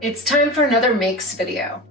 It's time for another makes video.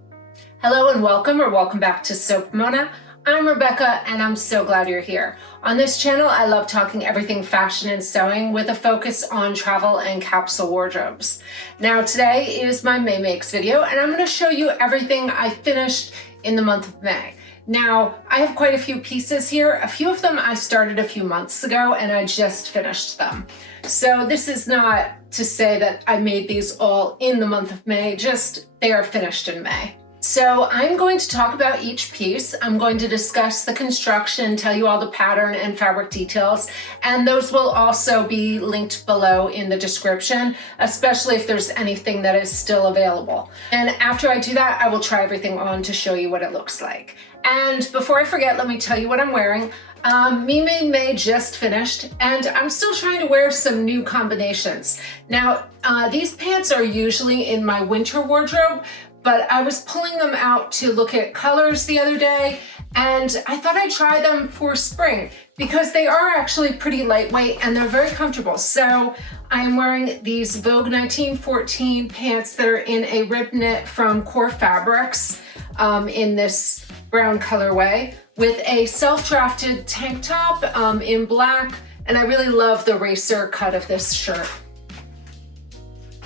Hello and welcome back to Soap Mona. I'm Rebecca and I'm so glad you're here. On this channel, I love talking everything fashion and sewing with a focus on travel and capsule wardrobes. Now today is my May Makes video and I'm going to show you everything I finished in the month of May. Now, I have quite a few pieces here. A few of them I started a few months ago and I just finished them. So this is not to say that I made these all in the month of May, just they are finished in May. So I'm going to talk about each piece. I'm going to discuss the construction, tell you all the pattern and fabric details, and those will also be linked below in the description, especially if there's anything that is still available. And after I do that, I will try everything on to show you what it looks like. And before I forget, let me tell you what I'm wearing. May just finished and I'm still trying to wear some new combinations. Now, these pants are usually in my winter wardrobe, but I was pulling them out to look at colors the other day and I thought I'd try them for spring because they are actually pretty lightweight and they're very comfortable. So I'm wearing these Vogue 1914 pants that are in a rib knit from Core Fabrics in this brown colorway with a self-drafted tank top in black, and I really love the racer cut of this shirt.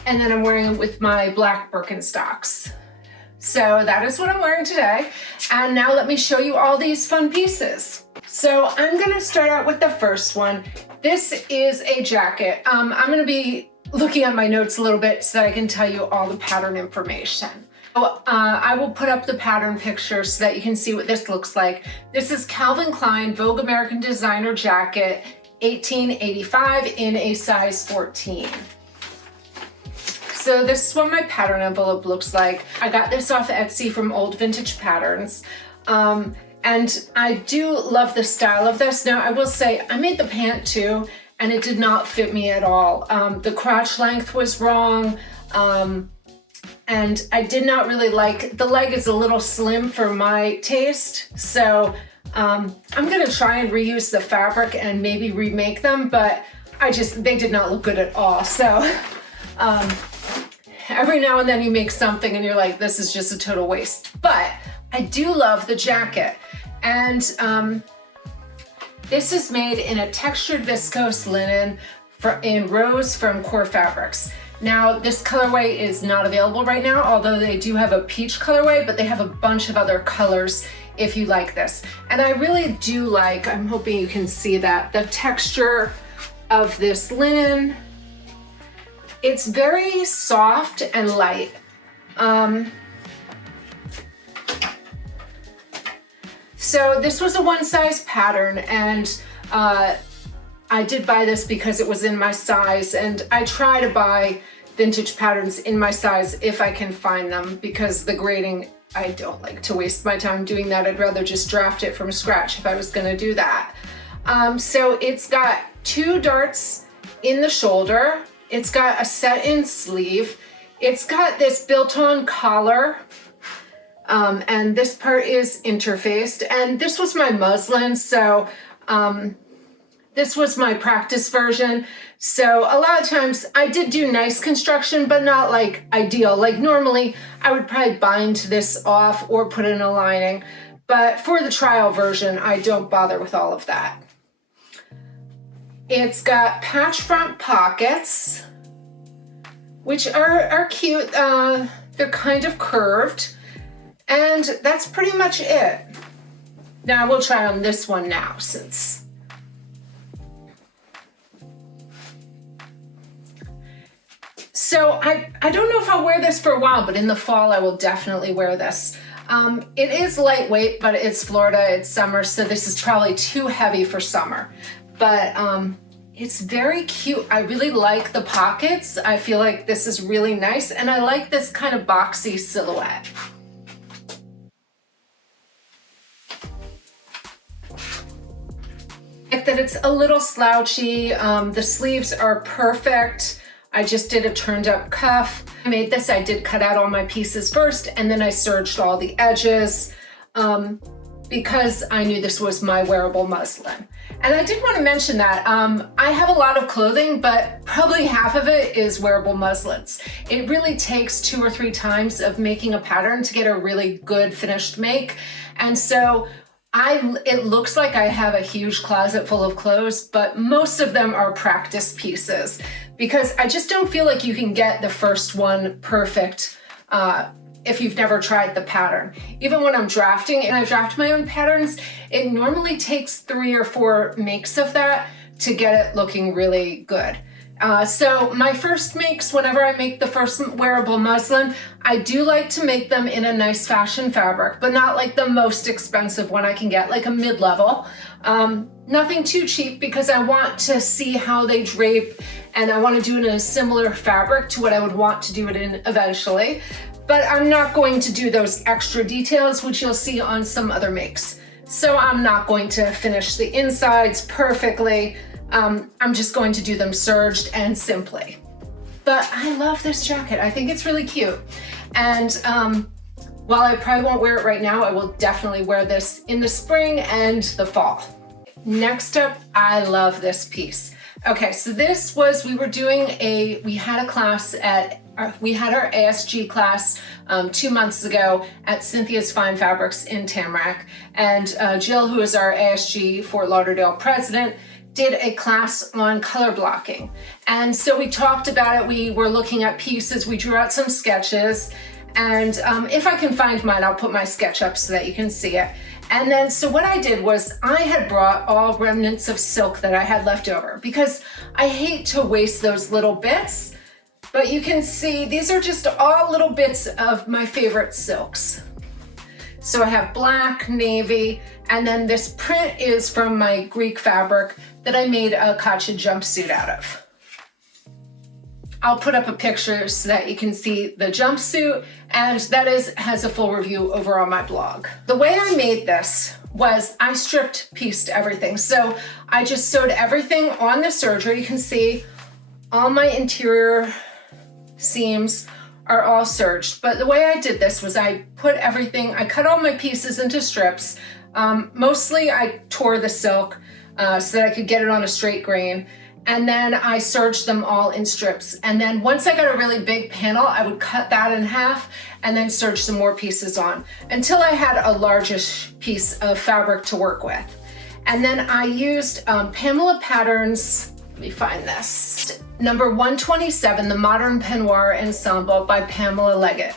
And then I'm wearing it with my black Birkenstocks. So that is what I'm wearing today. And now let me show you all these fun pieces. So I'm gonna start out with the first one. This is a jacket. I'm gonna be looking at my notes a little bit so that I can tell you all the pattern information. I will put up the pattern picture so that you can see what this looks like. This is Calvin Klein Vogue American Designer Jacket, 1885 in a size 14. So this is what my pattern envelope looks like. I got this off Etsy from Old Vintage Patterns. And I do love the style of this. Now I will say I made the pant too, and it did not fit me at all. The crotch length was wrong. And I did not really like, the leg is a little slim for my taste. So I'm gonna try and reuse the fabric and maybe remake them, but they did not look good at all. So every now and then you make something and you're like, this is just a total waste. But I do love the jacket. And this is made in a textured viscose linen in rose from Core Fabrics. Now, this colorway is not available right now, although they do have a peach colorway, but they have a bunch of other colors if you like this. And I really do like, I'm hoping you can see that, the texture of this linen. It's very soft and light. So this was a one size pattern, and I did buy this because it was in my size, and I try to buy vintage patterns in my size if I can find them, because the grading, I don't like to waste my time doing that. I'd rather just draft it from scratch if I was gonna do that. So it's got 2 darts in the shoulder. It's got a set-in sleeve. It's got this built-on collar, and this part is interfaced. And this was my muslin, so this was my practice version. So a lot of times I did do nice construction, but not like ideal. Like normally I would probably bind this off or put in a lining, but for the trial version, I don't bother with all of that. It's got patch front pockets, which are cute. They're kind of curved, and that's pretty much it. Now we'll try on this one now, since so I don't know if I'll wear this for a while, but in the fall I will definitely wear this. It is lightweight, but it's Florida, it's summer, so this is probably too heavy for summer. But it's very cute. I really like the pockets. I feel like this is really nice, and I like this kind of boxy silhouette. I like that it's a little slouchy. The sleeves are perfect. I just did a turned up cuff. I made this, I did cut out all my pieces first, and then I serged all the edges because I knew this was my wearable muslin. And I did want to mention that I have a lot of clothing, but probably half of it is wearable muslins. It really takes 2 or 3 times of making a pattern to get a really good finished make. And so it looks like I have a huge closet full of clothes, but most of them are practice pieces because I just don't feel like you can get the first one perfect if you've never tried the pattern. Even when I'm drafting and I draft my own patterns, it normally takes 3 or 4 makes of that to get it looking really good. So my first makes, whenever I make the first wearable muslin, I do like to make them in a nice fashion fabric, but not like the most expensive one I can get, like a mid-level. Nothing too cheap because I want to see how they drape and I want to do it in a similar fabric to what I would want to do it in eventually. But I'm not going to do those extra details, which you'll see on some other makes. So I'm not going to finish the insides perfectly. I'm just going to do them serged and simply. But I love this jacket. I think it's really cute. And while I probably won't wear it right now, I will definitely wear this in the spring and the fall. Next up, I love this piece. Okay, so this was, we had a class we had our ASG class 2 months ago at Cynthia's Fine Fabrics in Tamarack. And Jill, who is our ASG Fort Lauderdale president, did a class on color blocking. And so we talked about it. We were looking at pieces. We drew out some sketches. And if I can find mine, I'll put my sketch up so that you can see it. And then, so what I did was I had brought all remnants of silk that I had left over because I hate to waste those little bits. But you can see these are just all little bits of my favorite silks. So I have black, navy, and then this print is from my Greek fabric that I made a cotton jumpsuit out of. I'll put up a picture so that you can see the jumpsuit, and that has a full review over on my blog. The way I made this was I pieced everything. So I just sewed everything on the serger. You can see all my interior seams are all serged. But the way I did this was I cut all my pieces into strips. Mostly I tore the silk so that I could get it on a straight grain. And then I serged them all in strips. And then once I got a really big panel, I would cut that in half and then serge some more pieces on until I had a largish piece of fabric to work with. And then I used Pamela Patterns, let me find this, number 127, the Modern Peignoir Ensemble by Pamela Leggett.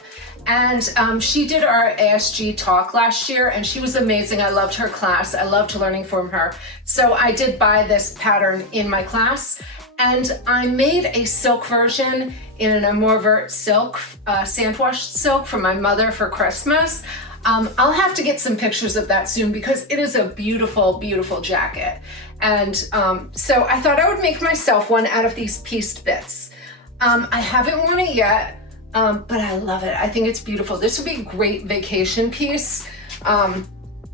And she did our ASG talk last year and she was amazing. I loved her class. I loved learning from her. So I did buy this pattern in my class and I made a silk version in an Amour Vert silk, sandwashed silk for my mother for Christmas. I'll have to get some pictures of that soon because it is a beautiful, beautiful jacket. And so I thought I would make myself one out of these pieced bits. I haven't worn it yet. But I love it. I think it's beautiful. This would be a great vacation piece.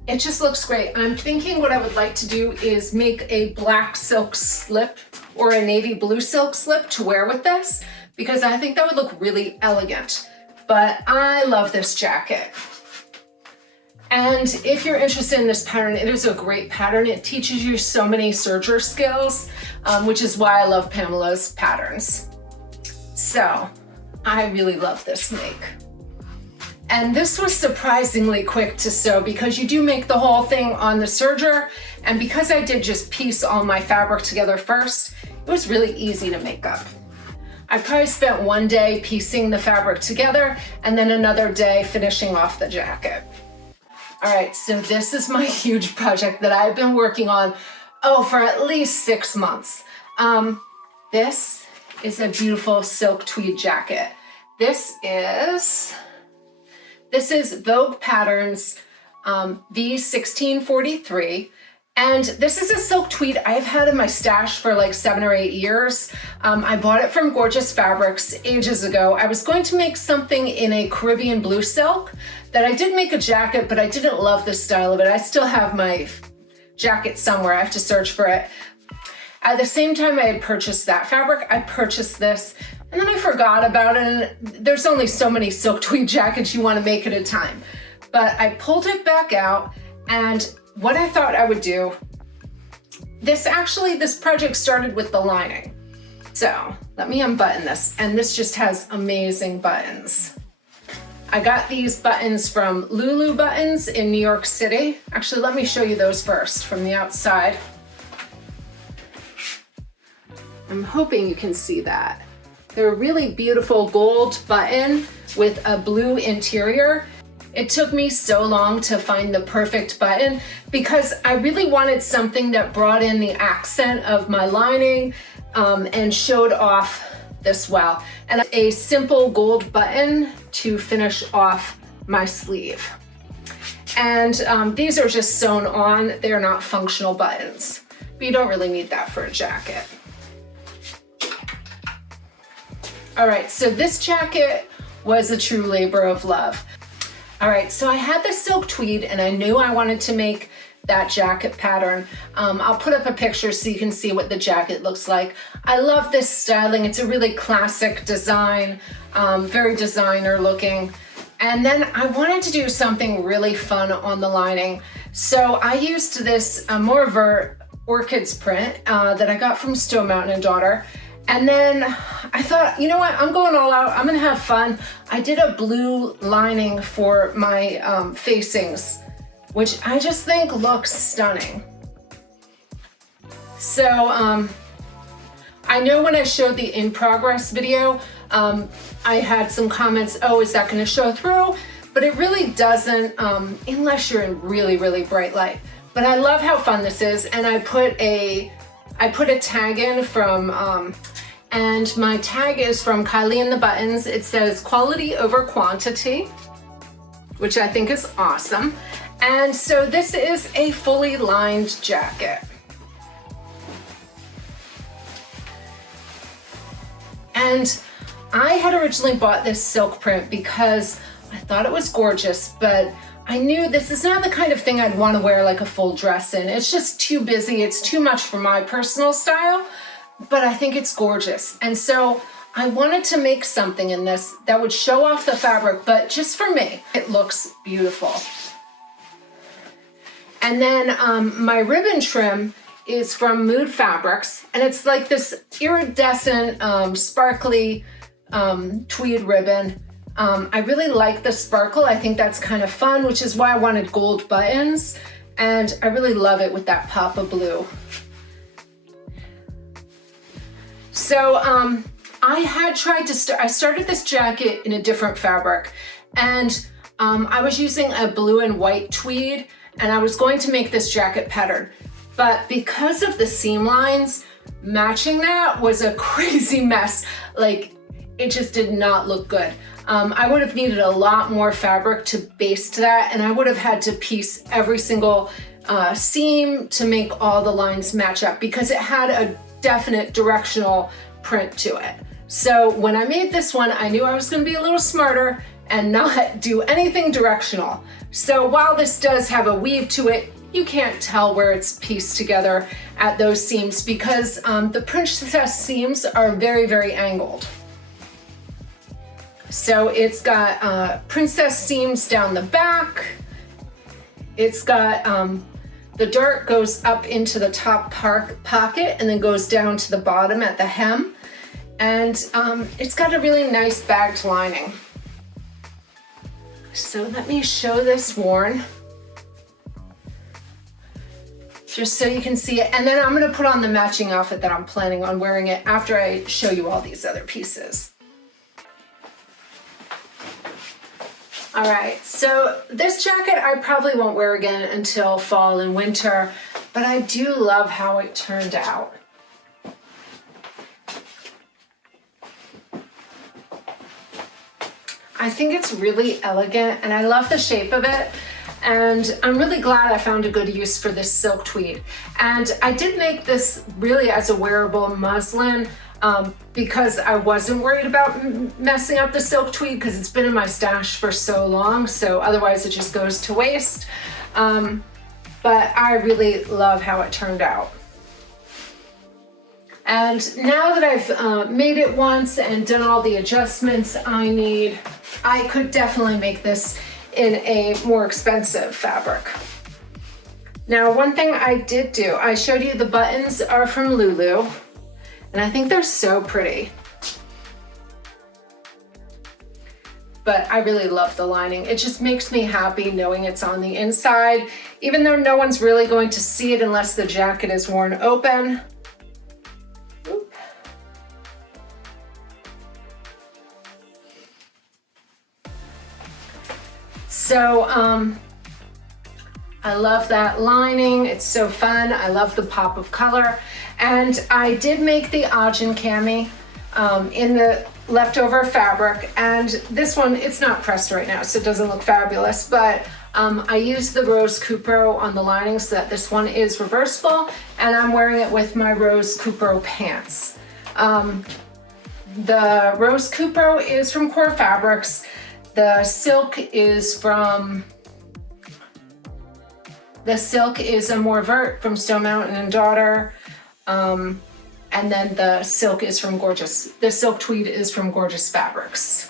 It just looks great. I'm thinking what I would like to do is make a black silk slip or a navy blue silk slip to wear with this because I think that would look really elegant. But I love this jacket. And if you're interested in this pattern, it is a great pattern. It teaches you so many serger skills, which is why I love Pamela's patterns. So I really love this make. And this was surprisingly quick to sew because you do make the whole thing on the serger. And because I did just piece all my fabric together first, it was really easy to make up. I probably spent one day piecing the fabric together and then another day finishing off the jacket. All right, so this is my huge project that I've been working on, for at least 6 months. This is a beautiful silk tweed jacket. This is Vogue Patterns V1643. And this is a silk tweed I've had in my stash for like 7 or 8 years. I bought it from Gorgeous Fabrics ages ago. I was going to make something in a Caribbean blue silk that I did make a jacket, but I didn't love the style of it. I still have my jacket somewhere. I have to search for it. At the same time I had purchased that fabric, I purchased this, and then I forgot about it. And there's only so many silk tweed jackets you want to make at a time. But I pulled it back out, and what I thought I would do This project started with the lining. So let me unbutton this, and this just has amazing buttons. I got these buttons from Lulu Buttons in New York City. Actually, let me show you those first from the outside. I'm hoping you can see that. They're a really beautiful gold button with a blue interior. It took me so long to find the perfect button because I really wanted something that brought in the accent of my lining and showed off this well. And a simple gold button to finish off my sleeve. And these are just sewn on. They're not functional buttons, but you don't really need that for a jacket. All right, so this jacket was a true labor of love. All right, so I had the silk tweed and I knew I wanted to make that jacket pattern. I'll put up a picture so you can see what the jacket looks like. I love this styling. It's a really classic design, very designer looking. And then I wanted to do something really fun on the lining. So I used this Amour Vert Orchids print that I got from Stonemountain and Daughter. And then I thought, you know what, I'm going all out, I'm gonna have fun. I did a blue lining for my facings, which I just think looks stunning. So I know when I showed the in progress video, I had some comments, oh, is that gonna show through? But it really doesn't, unless you're in really, really bright light. But I love how fun this is, and I put a tag in from, and my tag is from Kylie and the Buttons. It says quality over quantity, which I think is awesome. And so this is a fully lined jacket. And I had originally bought this silk print because I thought it was gorgeous, but I knew this is not the kind of thing I'd want to wear like a full dress in. It's just too busy. It's too much for my personal style, but I think it's gorgeous. And so I wanted to make something in this that would show off the fabric, but just for me, it looks beautiful. And then my ribbon trim is from Mood Fabrics, and it's like this iridescent, sparkly tweed ribbon. I really like the sparkle. I think that's kind of fun, which is why I wanted gold buttons, and I really love it with that pop of blue. So I had tried to I started this jacket in a different fabric, and I was using a blue and white tweed, and I was going to make this jacket pattern. But because of the seam lines, matching that was a crazy mess. Like, it just did not look good. I would have needed a lot more fabric to baste that, and I would have had to piece every single seam to make all the lines match up because it had a definite directional print to it. So when I made this one, I knew I was going to be a little smarter and not do anything directional. So while this does have a weave to it, you can't tell where it's pieced together at those seams because the princess seams are very, very angled. So it's got princess seams down the back. It's got the dart goes up into the top pocket and then goes down to the bottom at the hem. And it's got a really nice bagged lining. So let me show this worn, just so you can see it. And then I'm gonna put on the matching outfit that I'm planning on wearing it after I show you all these other pieces. All right, so this jacket I probably won't wear again until fall and winter, but I do love how it turned out. I think it's really elegant and I love the shape of it. And I'm really glad I found a good use for this silk tweed. And I did make this really as a wearable muslin because I wasn't worried about messing up the silk tweed because it's been in my stash for so long. So otherwise it just goes to waste. But I really love how it turned out. And now that I've made it once and done all the adjustments I need, I could definitely make this in a more expensive fabric. Now, one thing I did do, I showed you the buttons are from Lulu, and I think they're so pretty. But I really love the lining. It just makes me happy knowing it's on the inside, even though no one's really going to see it unless the jacket is worn open. Oop. So, I love that lining. It's so fun. I love the pop of color. And I did make the Ajin cami in the leftover fabric, and this one, it's not pressed right now, so it doesn't look fabulous, but I used the Rose Coupro on the lining so that this one is reversible, and I'm wearing it with my Rose Coupro pants. The Rose Coupro is from Core Fabrics. The silk is Amour Vert from Stonemountain and Daughter. And then the silk is from the silk tweed is from Gorgeous Fabrics.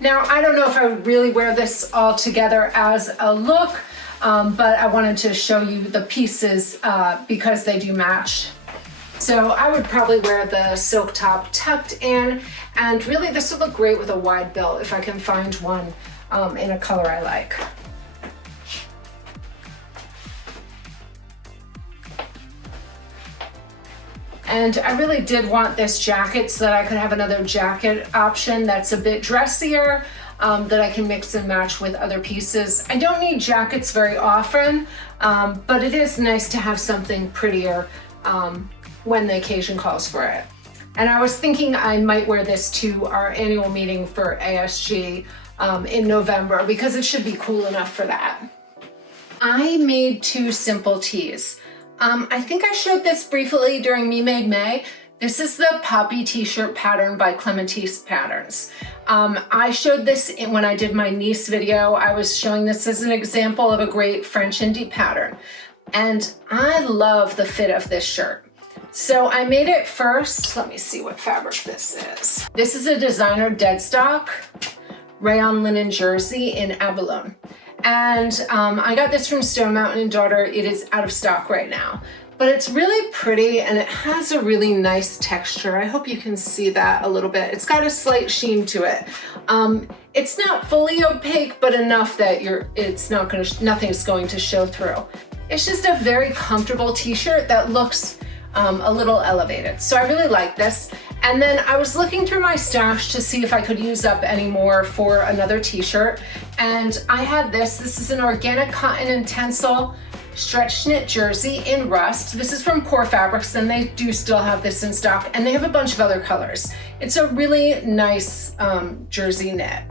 Now, I don't know if I would really wear this all together as a look, but I wanted to show you the pieces because they do match. So I would probably wear the silk top tucked in, and really this would look great with a wide belt if I can find one in a color I like. And I really did want this jacket so that I could have another jacket option that's a bit dressier, that I can mix and match with other pieces. I don't need jackets very often, but it is nice to have something prettier when the occasion calls for it. And I was thinking I might wear this to our annual meeting for ASG in November, because it should be cool enough for that. I made 2 simple tees. I think I showed this briefly during Me Made May. This is the Poppy t-shirt pattern by Clematisse Patterns. I showed this when I did my niece video. I was showing this as an example of a great French indie pattern. And I love the fit of this shirt. So I made it first. Let me see what fabric this is. This is a designer Deadstock rayon linen jersey in Abalone. And I got this from Stonemountain and Daughter. It is out of stock right now, but it's really pretty and it has a really nice texture. I hope you can see that a little bit. It's got a slight sheen to it. It's not fully opaque, but enough that nothing's going to show through. It's just a very comfortable t-shirt that looks a little elevated. So I really like this. And then I was looking through my stash to see if I could use up any more for another t-shirt. And I had this. This is an organic cotton and Tencel stretch knit jersey in rust. This is from Core Fabrics, and they do still have this in stock, and they have a bunch of other colors. It's a really nice jersey knit.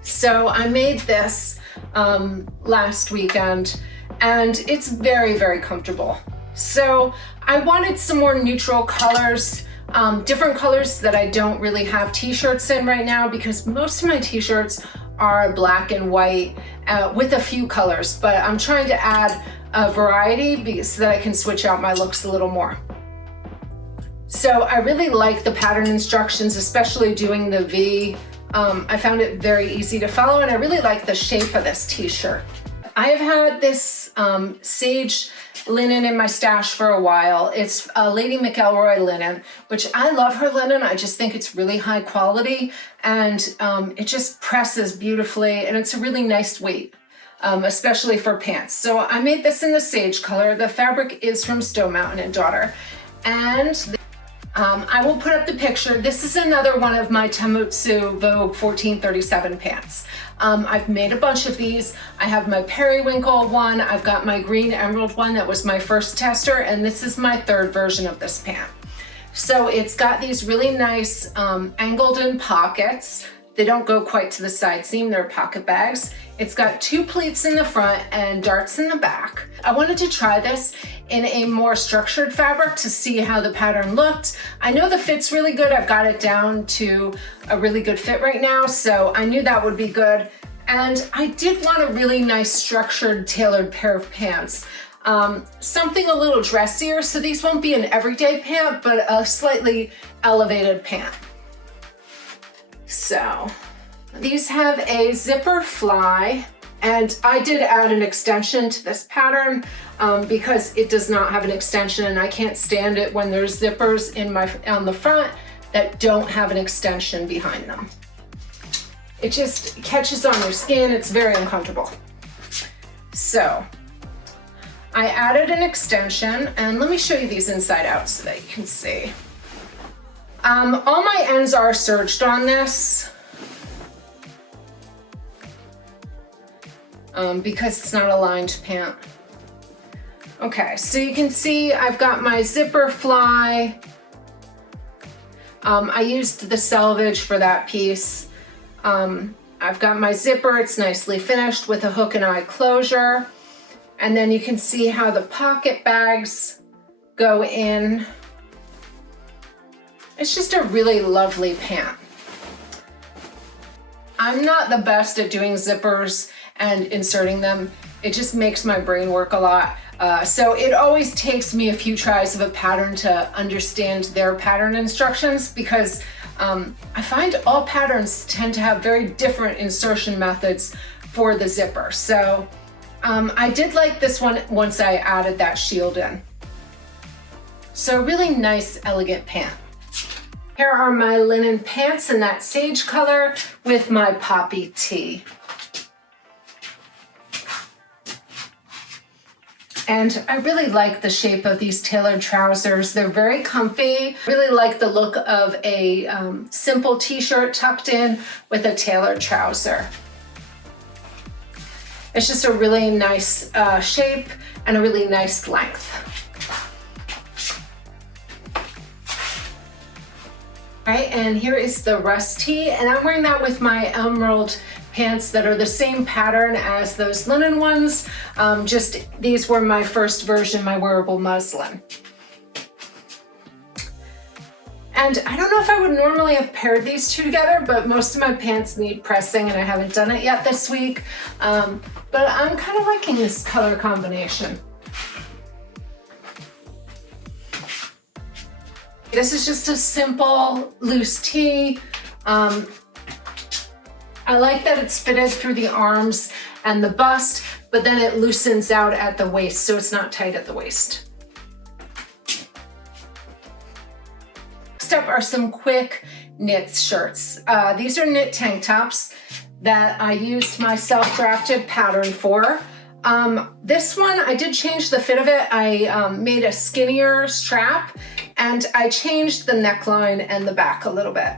So I made this last weekend, and it's very, very comfortable. So I wanted some more neutral colors, different colors that I don't really have t-shirts in right now, because most of my t-shirts are black and white with a few colors, but I'm trying to add a variety so that I can switch out my looks a little more. So I really like the pattern instructions, especially doing the V. I found it very easy to follow, and I really like the shape of this t-shirt. I have had this sage linen in my stash for a while. It's a Lady McElroy linen, which I love her linen. I just think it's really high quality, and it just presses beautifully, and it's a really nice weight, especially for pants. So I made this in the sage color. The fabric is from Stonemountain and Daughter. And I will put up the picture. This is another one of my Tamutsu Vogue 1437 pants. I've made a bunch of these. I have my periwinkle one. I've got my green emerald one that was my first tester, and this is my 3rd version of this pant. So it's got these really nice angled in pockets. They don't go quite to the side seam, they're pocket bags. It's got 2 pleats in the front and darts in the back. I wanted to try this in a more structured fabric to see how the pattern looked. I know the fit's really good. I've got it down to a really good fit right now, so I knew that would be good. And I did want a really nice structured tailored pair of pants. Something a little dressier, so these won't be an everyday pant, but a slightly elevated pant. So These have a zipper fly, and I did add an extension to this pattern because it does not have an extension, and I can't stand it when there's zippers on the front that don't have an extension behind them. It just catches on your skin. It's very uncomfortable. So I added an extension, and let me show you these inside out so that you can see. All my ends are serged on this because it's not a lined pant. Okay, so you can see I've got my zipper fly. I used the selvage for that piece. I've got my zipper, it's nicely finished with a hook and eye closure. And then you can see how the pocket bags go in. It's just a really lovely pant. I'm not the best at doing zippers and inserting them. It just makes my brain work a lot. So it always takes me a few tries of a pattern to understand their pattern instructions because I find all patterns tend to have very different insertion methods for the zipper. So I did like this one once I added that shield in. So really nice, elegant pant. Here are my linen pants in that sage color with my poppy tee. And I really like the shape of these tailored trousers. They're very comfy. Really like the look of a simple t-shirt tucked in with a tailored trouser. It's just a really nice shape and a really nice length. All right, and here is the rest tee, and I'm wearing that with my emerald pants that are the same pattern as those linen ones. Just these were my first version, my wearable muslin. And I don't know if I would normally have paired these two together, but most of my pants need pressing and I haven't done it yet this week. But I'm kind of liking this color combination. This is just a simple loose tee. I like that it's fitted through the arms and the bust, but then it loosens out at the waist, so it's not tight at the waist. Next up are some quick knit shirts. These are knit tank tops that I used my self-drafted pattern for. This one, I did change the fit of it. I made a skinnier strap and I changed the neckline and the back a little bit.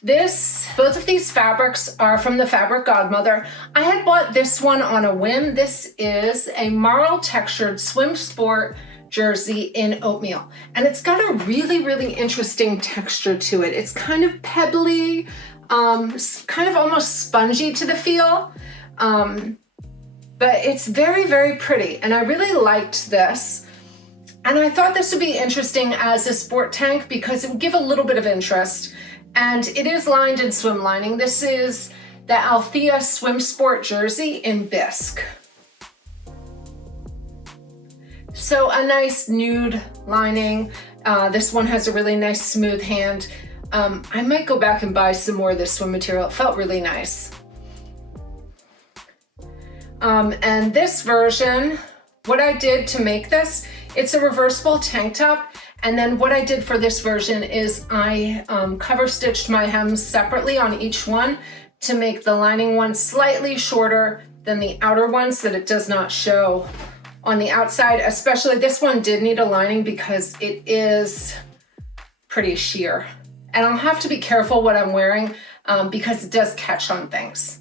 Both of these fabrics are from the Fabric Godmother. I had bought this one on a whim. This is a marl textured swim sport jersey in oatmeal. And it's got a really, really interesting texture to it. It's kind of pebbly, kind of almost spongy to the feel. But it's very, very pretty. And I really liked this. And I thought this would be interesting as a sport tank because it would give a little bit of interest. And it is lined in swim lining. This is the Althea Swim Sport jersey in bisque. So a nice nude lining. This one has a really nice smooth hand. I might go back and buy some more of this swim material. It felt really nice. And this version, what I did to make this, it's a reversible tank top. And then what I did for this version is I cover stitched my hems separately on each one to make the lining one slightly shorter than the outer one so that it does not show on the outside. Especially this one did need a lining because it is pretty sheer. And I'll have to be careful what I'm wearing because it does catch on things.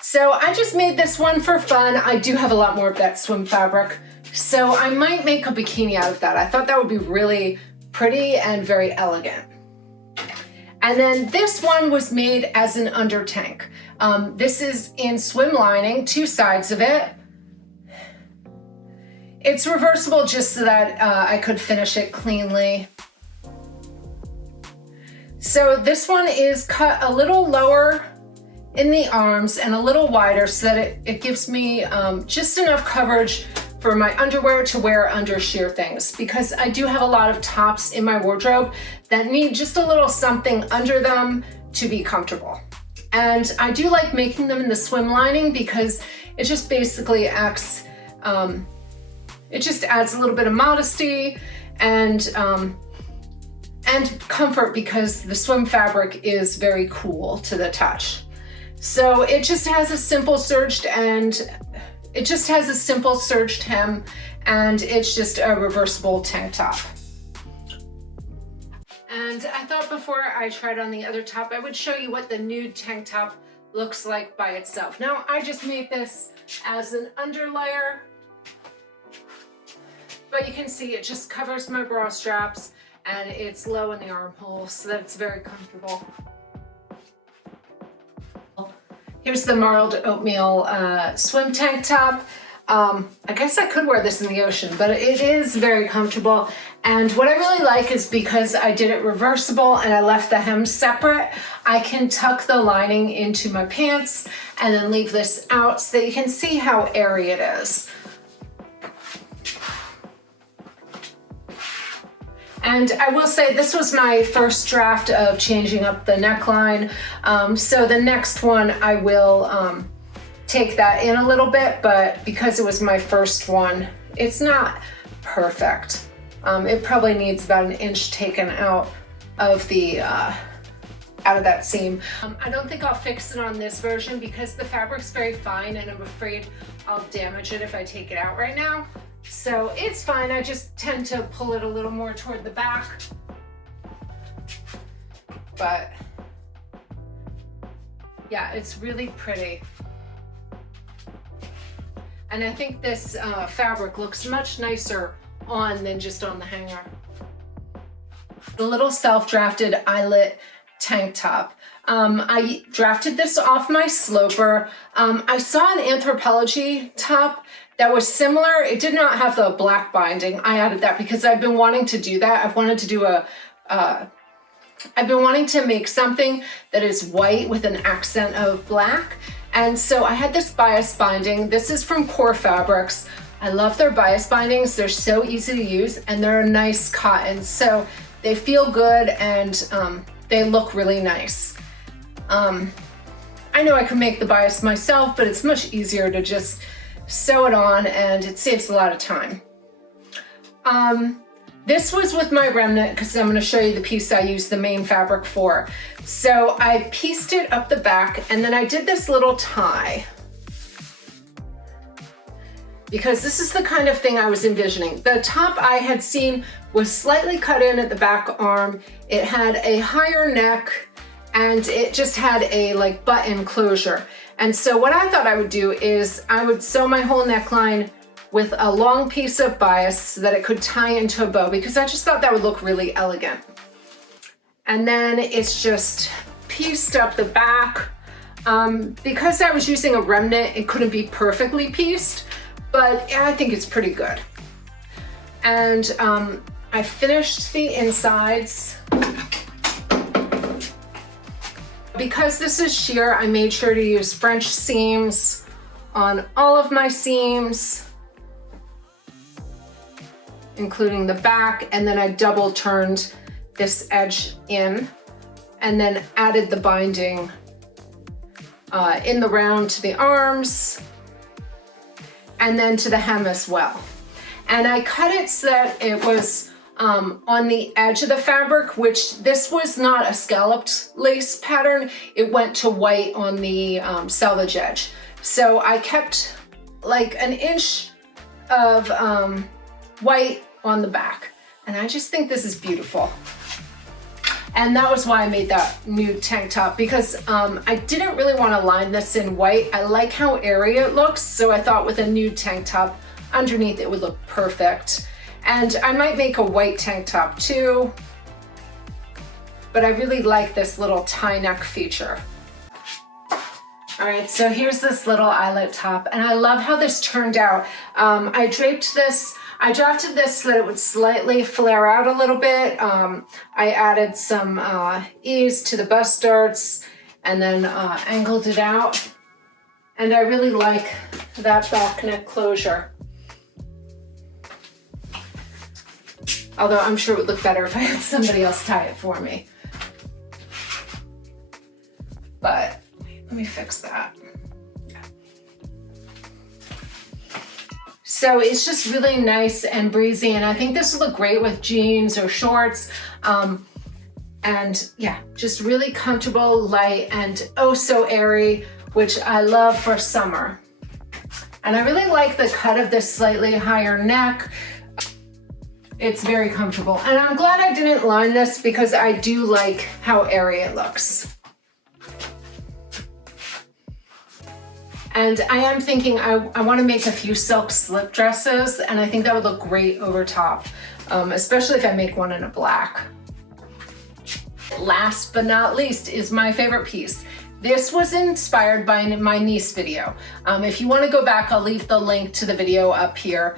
So I just made this one for fun. I do have a lot more of that swim fabric. So I might make a bikini out of that. I thought that would be really pretty and very elegant. And then this one was made as an under tank. This is in swim lining, two sides of it. It's reversible just so that I could finish it cleanly. So this one is cut a little lower in the arms and a little wider so that it gives me just enough coverage for my underwear to wear under sheer things, because I do have a lot of tops in my wardrobe that need just a little something under them to be comfortable. And I do like making them in the swim lining because it just basically acts, it just adds a little bit of modesty and comfort because the swim fabric is very cool to the touch. So it just has a simple serged hem, and it's just a reversible tank top. And I thought before I tried on the other top, I would show you what the nude tank top looks like by itself. Now, I just made this as an underlayer, but you can see it just covers my bra straps and it's low in the armhole so that it's very comfortable. Here's the marled oatmeal swim tank top. I guess I could wear this in the ocean, but it is very comfortable. And what I really like is because I did it reversible and I left the hem separate, I can tuck the lining into my pants and then leave this out so that you can see how airy it is. And I will say this was my first draft of changing up the neckline. So the next one I will take that in a little bit, but because it was my first one, it's not perfect. It probably needs about an inch taken out of the out of that seam. I don't think I'll fix it on this version because the fabric's very fine and I'm afraid I'll damage it if I take it out right now. So it's fine, I just tend to pull it a little more toward the back. But yeah, it's really pretty. And I think this fabric looks much nicer on than just on the hanger. The little self-drafted eyelet tank top. I drafted this off my sloper. I saw an Anthropologie top that was similar. It did not have the black binding. I added that because I've been wanting to do that. I've wanted to do I've been wanting to make something that is white with an accent of black. And so I had this bias binding. This is from Core Fabrics. I love their bias bindings. They're so easy to use and they're a nice cotton. So they feel good and they look really nice. I know I can make the bias myself, but it's much easier to just sew it on and it saves a lot of time. This was with my remnant because I'm going to show you the piece I used the main fabric for. So I pieced it up the back and then I did this little tie because this is the kind of thing I was envisioning. The top I had seen was slightly cut in at the back arm. It had a higher neck and it just had a like button closure. And so what I thought I would do is I would sew my whole neckline with a long piece of bias so that it could tie into a bow because I just thought that would look really elegant. And then it's just pieced up the back. Because I was using a remnant, it couldn't be perfectly pieced, but I think it's pretty good. And I finished the insides. Because this is sheer, I made sure to use French seams on all of my seams, including the back, and then I double turned this edge in and then added the binding in the round to the arms and then to the hem as well. And I cut it so that it was on the edge of the fabric, which this was not a scalloped lace pattern. It went to white on the selvage edge. So I kept like an inch of white on the back. And I just think this is beautiful. And that was why I made that nude tank top because I didn't really want to line this in white. I like how airy it looks. So I thought with a nude tank top underneath it would look perfect. And I might make a white tank top too, but I really like this little tie neck feature. All right, so here's this little eyelet top, and I love how this turned out. I drafted this so that it would slightly flare out a little bit. I added some ease to the bust darts and then angled it out. And I really like that back neck closure. Although I'm sure it would look better if I had somebody else tie it for me. But let me fix that. So it's just really nice and breezy, and I think this will look great with jeans or shorts. And yeah, just really comfortable, light, and oh so airy, which I love for summer. And I really like the cut of this slightly higher neck. It's very comfortable. And I'm glad I didn't line this because I do like how airy it looks. And I am thinking I want to make a few silk slip dresses, and I think that would look great over top, especially if I make one in a black. Last but not least is my favorite piece. This was inspired by my niece video. If you want to go back, I'll leave the link to the video up here.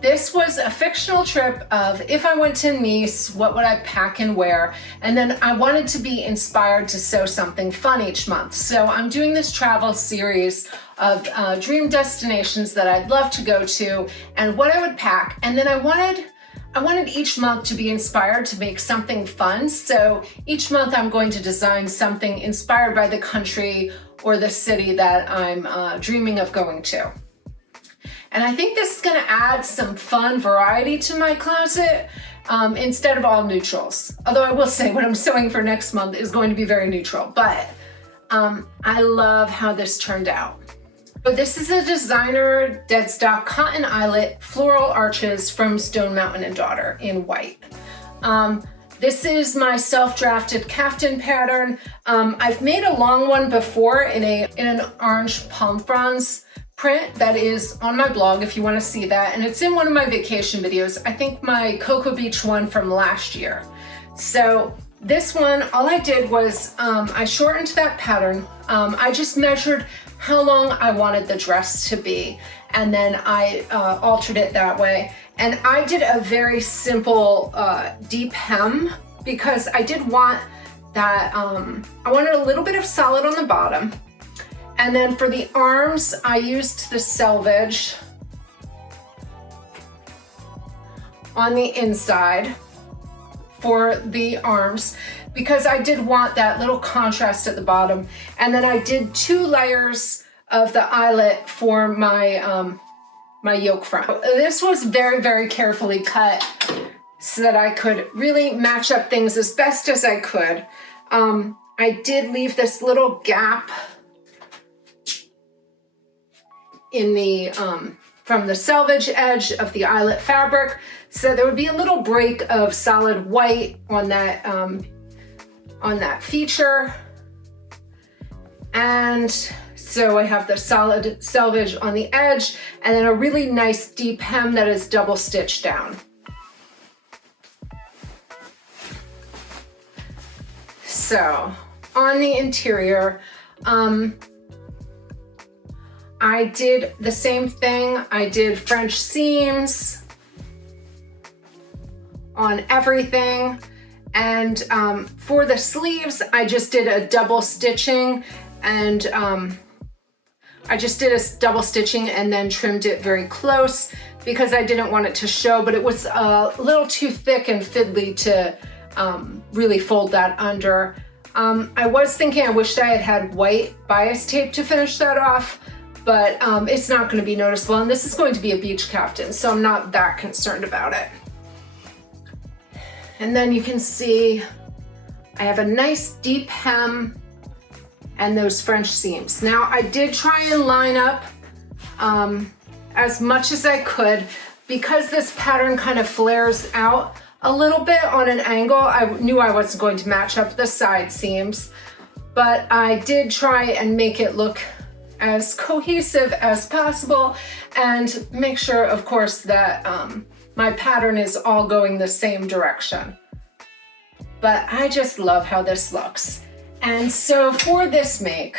This was a fictional trip of if I went to Nice, what would I pack and wear? And then I wanted to be inspired to sew something fun each month. So I'm doing this travel series of dream destinations that I'd love to go to and what I would pack. And then I wanted each month to be inspired to make something fun. So each month I'm going to design something inspired by the country or the city that I'm dreaming of going to. And I think this is gonna add some fun variety to my closet instead of all neutrals. Although I will say what I'm sewing for next month is going to be very neutral, but I love how this turned out. So this is a designer Deadstock cotton eyelet floral arches from Stonemountain and Daughter in white. This is my self-drafted Caftan pattern. I've made a long one before in an orange palm fronds print that is on my blog if you want to see that, and it's in one of my vacation videos. I think my Cocoa Beach one from last year. So this one, all I did was I shortened that pattern. I just measured how long I wanted the dress to be, and then I altered it that way. And I did a very simple deep hem because I did want that, I wanted a little bit of solid on the bottom. And then for the arms, I used the selvage on the inside for the arms because I did want that little contrast at the bottom. And then I did 2 layers of the eyelet for my, my yoke front. This was very, very carefully cut so that I could really match up things as best as I could. I did leave this little gap in the from the selvage edge of the eyelet fabric, so there would be a little break of solid white on that feature. And so I have the solid selvage on the edge, and then a really nice deep hem that is double stitched down. So on the interior, I did the same thing. I did French seams on everything. And for the sleeves, I just did a double stitching, and I just did a double stitching and then trimmed it very close because I didn't want it to show, but it was a little too thick and fiddly to really fold that under. I was thinking I wished I had had white bias tape to finish that off, but it's not going to be noticeable, and this is going to be a beach Caftan, so I'm not that concerned about it. And then you can see I have a nice deep hem and those French seams. Now I did try and line up as much as I could because this pattern kind of flares out a little bit on an angle. I knew I wasn't going to match up the side seams, but I did try and make it look as cohesive as possible and make sure, of course, that my pattern is all going the same direction. But I just love how this looks. And so for this make,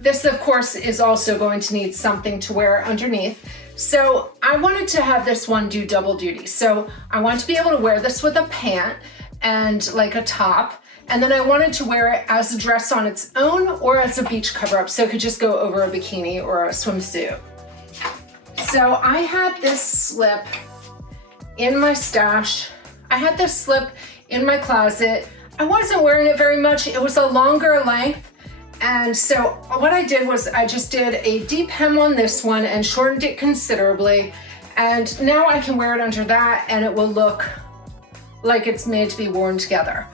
this of course is also going to need something to wear underneath. So I wanted to have this one do double duty. So I want to be able to wear this with a pant and like a top. And then I wanted to wear it as a dress on its own or as a beach cover-up, so it could just go over a bikini or a swimsuit. So I had this slip in my stash. I had this slip in my closet. I wasn't wearing it very much. It was a longer length. And so what I did was I just did a deep hem on this one and shortened it considerably. And now I can wear it under that and it will look like it's made to be worn together.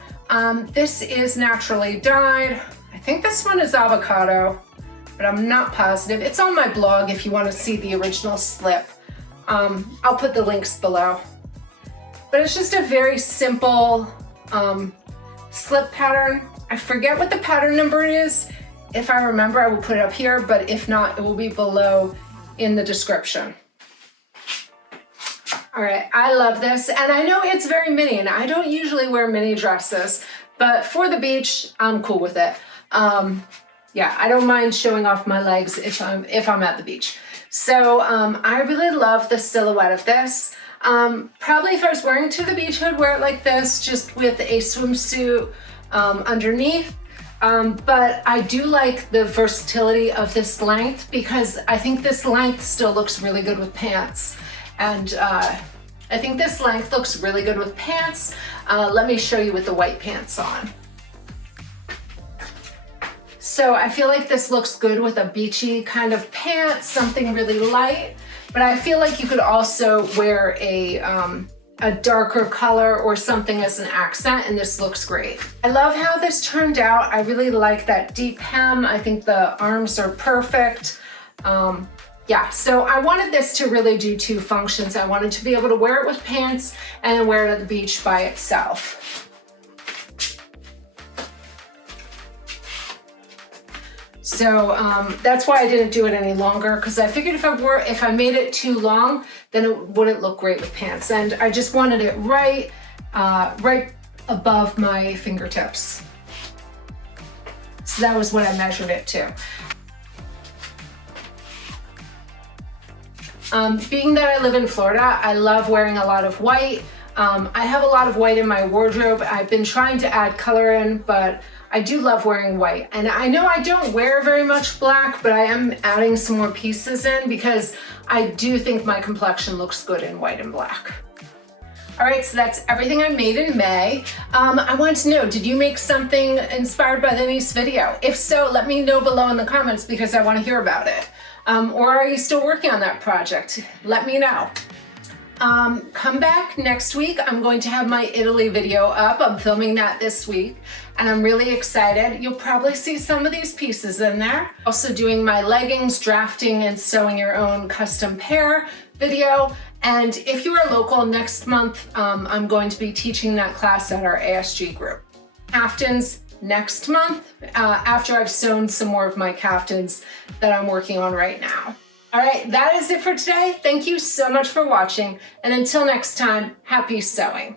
This is naturally dyed. I think this one is avocado, but I'm not positive. It's on my blog if you want to see the original slip. I'll put the links below. But it's just a very simple slip pattern. I forget what the pattern number is. If I remember, I will put it up here, but if not, it will be below in the description. All right, I love this, and I know it's very mini, and I don't usually wear mini dresses, but for the beach, I'm cool with it. Yeah, I don't mind showing off my legs if I'm at the beach. So I really love the silhouette of this. Probably if I was wearing to the beach, I'd wear it like this, just with a swimsuit underneath. But I do like the versatility of this length because I think this length still looks really good with pants. And I think this length looks really good with pants. Let me show you with the white pants on. So I feel like this looks good with a beachy kind of pants, something really light. But I feel like you could also wear a darker color or something as an accent, and this looks great. I love how this turned out. I really like that deep hem. I think the arms are perfect. Yeah, so I wanted this to really do two functions. I wanted to be able to wear it with pants and then wear it at the beach by itself. So that's why I didn't do it any longer, because I figured if I made it too long, then it wouldn't look great with pants. And I just wanted it right above my fingertips. So that was what I measured it to. Being that I live in Florida, I love wearing a lot of white. I have a lot of white in my wardrobe. I've been trying to add color in, but I do love wearing white. And I know I don't wear very much black, but I am adding some more pieces in because I do think my complexion looks good in white and black. All right, so that's everything I made in May. I wanted to know, did you make something inspired by the niece video? If so, let me know below in the comments because I want to hear about it. Or are you still working on that project? Let me know. Come back next week. I'm going to have my Italy video up. I'm filming that this week and I'm really excited. You'll probably see some of these pieces in there. Also doing my leggings, drafting and sewing your own custom pair video. And if you are local next month, I'm going to be teaching that class at our ASG group. Caftans next month, after I've sewn some more of my caftans that I'm working on right now. All right, that is it for today. Thank you so much for watching. And until next time, happy sewing.